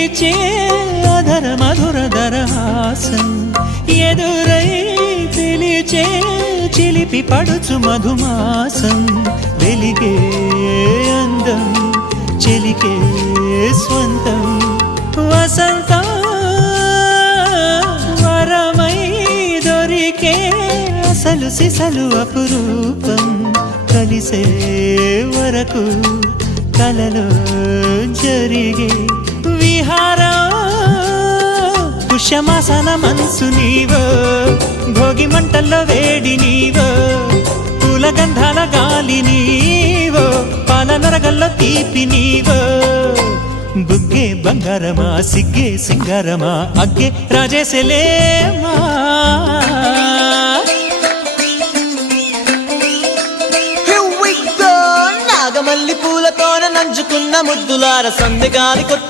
వీచే అధర మధుర దరహాసం ఎదురై పిలిచే చిలిపి పడుచు మధుమాసం వెలిగే అందం చెలికే స్వంతం వసంతం వరమై దొరికే అసలు సిసలు అపురూపం కలిసే వరకు కలలో జరిగే విహారం పుష్యమాసన మనసు నీవో భోగి మంటల్లో వేడి నీవో పూల గంధాల గాలి నీవో పాల నరగల్లో తీపి నీవో బుగ్గే బంగారమా సిగ్గే సింగారమా అగ్గే రాజేసలేమా నాగమల్లి పూలతోన నంచుకున్న ముద్దులార సందెగాలి కొత్త